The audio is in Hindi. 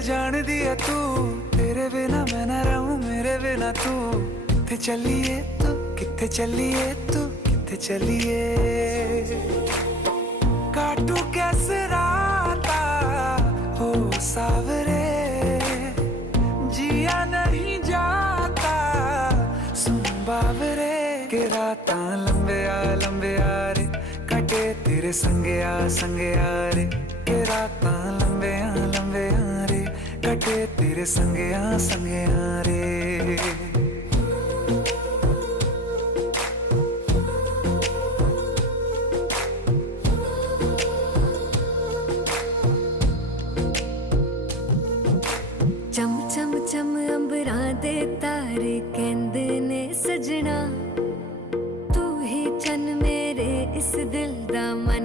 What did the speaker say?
जान दिया तू, तेरे बिना मैं ना रहूं मेरे बिना तू। किथे चलिए तू, किथे चलिए तू, किथे चलिए। काटू कैसे राता हो सावरे, जिया नहीं जाता सुन बावरे। के राता लंबे आ रे, कटे तेरे संगे आ रे। के राता लंबे आ रे, कटे तेरे संगे आ रे। चम चम चम अंबरां दे तारे कहंदे ने सजना, तू ही चन मेरे इस दिल दा मन